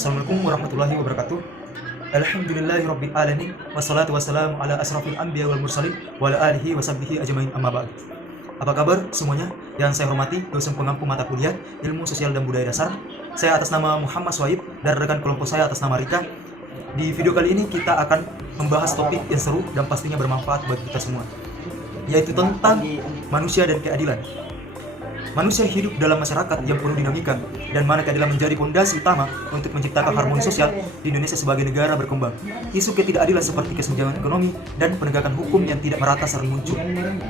Assalamualaikum warahmatullahi wabarakatuh. Alhamdulillahirabbil alamin wassalatu wassalamu ala asrafil anbiya wal mursalin wa ala alihi washabbihi ajmain amma ba'd. Apa kabar semuanya? Yang saya hormati dosen pengampu mata kuliah Ilmu Sosial dan Budaya Dasar. Saya atas nama Muhammad Swaib dan rekan kelompok saya atas nama Rika. Di video kali ini kita akan membahas topik yang seru dan pastinya bermanfaat bagi kita semua, yaitu tentang manusia dan keadilan. Manusia hidup dalam masyarakat yang penuh dinamika, dan mana keadilan menjadi fondasi utama untuk menciptakan harmoni sosial di Indonesia sebagai negara berkembang. Isu ketidakadilan seperti kesenjangan ekonomi dan penegakan hukum yang tidak merata sering muncul,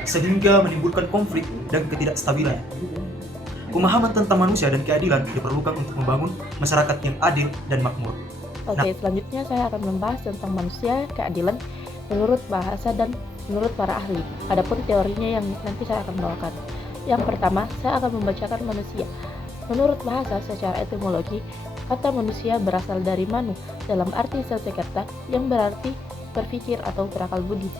sehingga menimbulkan konflik dan ketidakstabilan. Pemahaman tentang manusia dan keadilan diperlukan untuk membangun masyarakat yang adil dan makmur. Oke, selanjutnya saya akan membahas tentang manusia, keadilan menurut bahasa dan menurut para ahli. Adapun teorinya yang nanti saya akan bawakan. Yang pertama, saya akan membacakan manusia. Menurut bahasa secara etimologi, kata manusia berasal dari manu dalam arti Sanskerta yang berarti berpikir atau berakal budi.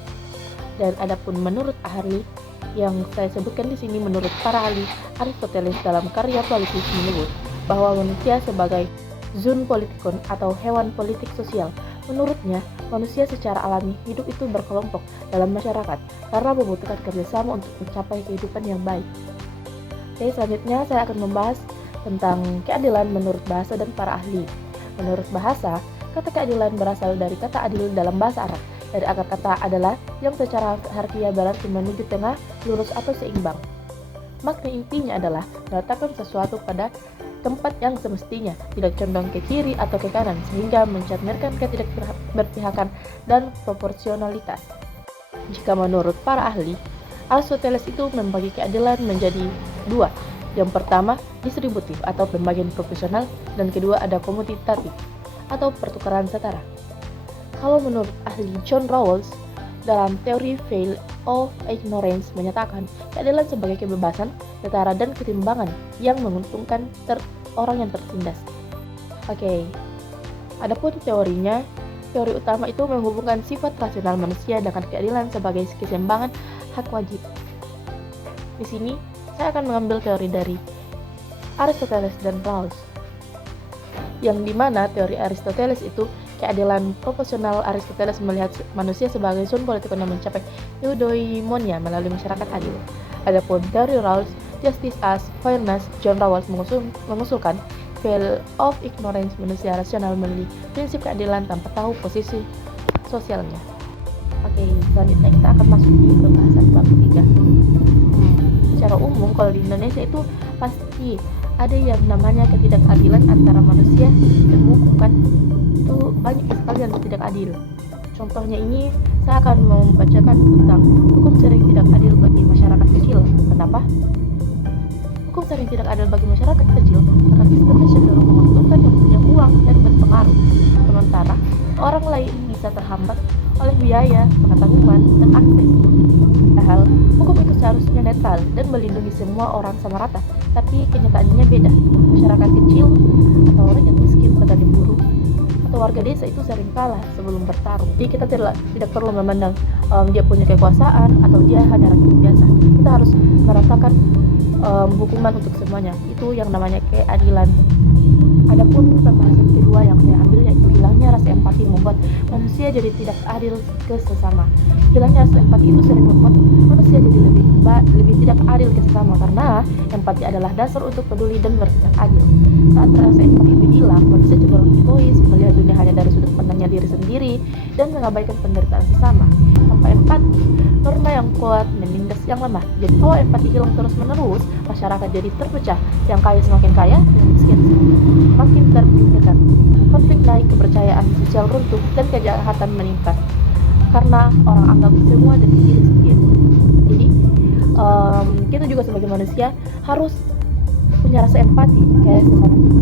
Dan adapun menurut ahli yang saya sebutkan di sini, menurut para ahli, Aristoteles dalam karya Politis menyebut bahwa manusia sebagai zoon politikon atau hewan politik sosial. Menurutnya, manusia secara alami hidup itu berkelompok dalam masyarakat karena membutuhkan kerjasama untuk mencapai kehidupan yang baik. Oke, selanjutnya saya akan membahas tentang keadilan menurut bahasa dan para ahli. Menurut bahasa, kata keadilan berasal dari kata adil dalam bahasa Arab, dari akar kata adalah yang secara harfiah berarti menuju tengah, lurus atau seimbang. Makna intinya adalah meletakkan sesuatu pada tempat yang semestinya, tidak condong ke kiri atau ke kanan, sehingga mencerminkan ketidakberpihakan dan proporsionalitas. Jika menurut para ahli, Aristoteles itu membagi keadilan menjadi dua. Yang pertama, distributif atau pembagian proporsional, dan kedua ada komutatif atau pertukaran setara. Kalau menurut ahli John Rawls, dalam teori Veil of Ignorance menyatakan keadilan sebagai kebebasan, setara dan ketimbangan yang menguntungkan orang yang tertindas. Oke. Adapun teorinya, teori utama itu menghubungkan sifat rasional manusia dengan keadilan sebagai keseimbangan hak wajib. Di sini saya akan mengambil teori dari Aristoteles dan Rawls, yang dimana teori Aristoteles itu keadilan proporsional. Aristoteles melihat manusia sebagai zoon politikon yang mencapai eudaimonia melalui masyarakat adil. Adapun teori Rawls, justice as fairness, John Rawls mengusulkan veil of ignorance, manusia rasional memilih prinsip keadilan tanpa tahu posisi sosialnya. Oke, selanjutnya kita akan masuk di pembahasan bab 3. Secara umum kalau di Indonesia itu pasti ada yang namanya ketidakadilan antara manusia dan hukum, kan? Itu banyak sekali yang tidak adil. Contohnya ini saya akan membacakan tentang hukum sering tidak adil bagi masyarakat kecil. Kenapa? Hukum sering tidak adil bagi masyarakat kecil karena sistemnya cenderung menguntungkan yang punya uang dan berpengaruh, sementara orang lain bisa terhambat oleh biaya, pengetahuan, dan akses. Padahal hukum itu seharusnya netral dan melindungi semua orang sama rata, tapi kenyataannya beda. Masyarakat kecil atau rakyat miskin, petani buruh, atau warga desa itu sering kalah sebelum bertarung. Jadi kita tidak perlu memandang dia punya kekuasaan atau dia hanya rakyat biasa. Kita harus meratakan hukuman untuk semuanya. Itu yang namanya keadilan. Adapun pembahasan kedua yang saya ambil yaitu hilangnya rasa empati membuat manusia jadi tidak adil ke sesama. Hilangnya rasa empati itu sering membuat manusia jadi lebih tidak adil ke sesama karena empati adalah dasar untuk peduli dan bertindak adil. Saat rasa empati itu hilang, manusia cenderung egois, melihat dunia hanya dari sudut pandangnya diri sendiri dan mengabaikan penderitaan sesama. Tanpa empati, norma yang kuat menindas yang lemah. Jadi kalau empati hilang terus-menerus, masyarakat jadi terpecah. Yang kaya semakin kaya, yang miskin makin terpinggirkan. Konflik naik, kepercayaan sosial runtuh, dan kejahatan meningkat karena orang anggap semua dari diri sendiri. Jadi kita juga sebagai manusia harus punya rasa empati kayak sesama kita.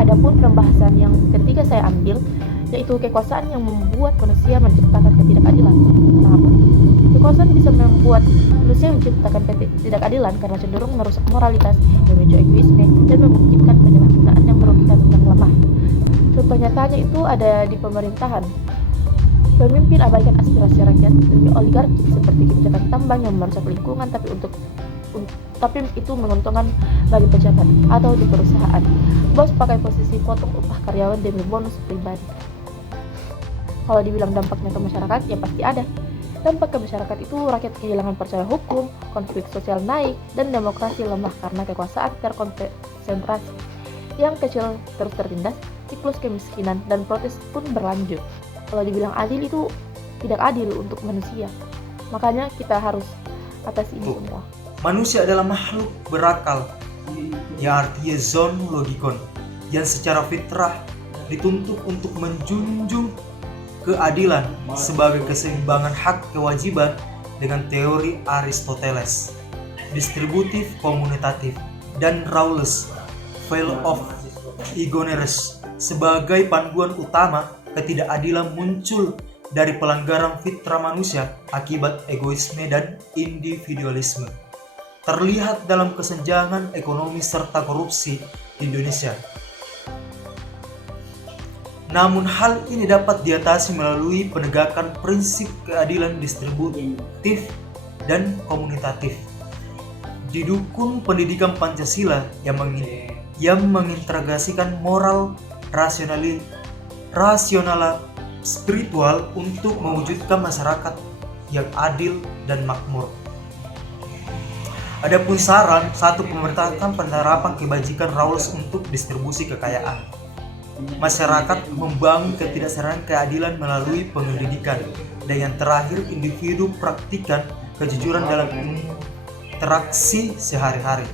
Adapun pembahasan yang ketiga saya ambil yaitu kekuasaan yang membuat manusia menciptakan ketidakadilan. Kenapa? Kekuasaan bisa membuat manusia menciptakan ketidakadilan karena cenderung merusak moralitas, memicu egoisme, dan memungkinkan penyalahgunaan yang merugikan yang lemah. Contoh nyatanya itu ada di pemerintahan. Pemimpin abaikan aspirasi rakyat demi oligarki seperti kebijakan tambang yang merusak lingkungan tapi untuk tapi itu menguntungkan bagi pejabat atau di perusahaan. Bos pakai posisi potong upah karyawan demi bonus pribadi. Kalau dibilang dampaknya ke masyarakat, ya pasti ada. Dampak ke masyarakat itu rakyat kehilangan percaya hukum, konflik sosial naik, dan demokrasi lemah karena kekuasaan terkonsentrasi. Yang kecil terus tertindas, siklus kemiskinan dan protes pun berlanjut. Kalau dibilang adil itu tidak adil untuk manusia. Makanya kita harus atasi ini semua. Manusia adalah makhluk berakal, yang artinya zoologikon, yang secara fitrah dituntut untuk menjunjung keadilan sebagai keseimbangan hak kewajiban dengan teori Aristoteles, distributif komunitatif, dan Rawls, Veil of Ignorance sebagai panduan utama. Ketidakadilan muncul dari pelanggaran fitrah manusia akibat egoisme dan individualisme. Terlihat dalam kesenjangan ekonomi serta korupsi di Indonesia. Namun hal ini dapat diatasi melalui penegakan prinsip keadilan distributif dan komunitatif. Didukung pendidikan Pancasila yang mengintegrasikan moral, rasional, spiritual untuk mewujudkan masyarakat yang adil dan makmur. Adapun saran, satu, pemerintahkan penerapan kebajikan Rawls untuk distribusi kekayaan. Masyarakat membangun ketidakseraan keadilan melalui pendidikan. Dan yang terakhir, individu praktikan kejujuran dalam interaksi sehari-hari.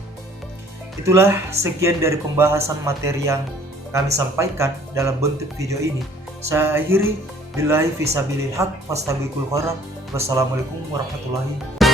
Itulah sekian dari pembahasan materi yang kami sampaikan dalam bentuk video ini. Saya akhiri, billahi fisabilil haq, fastabiqul khairat. Wassalamualaikum warahmatullahi wabarakatuh.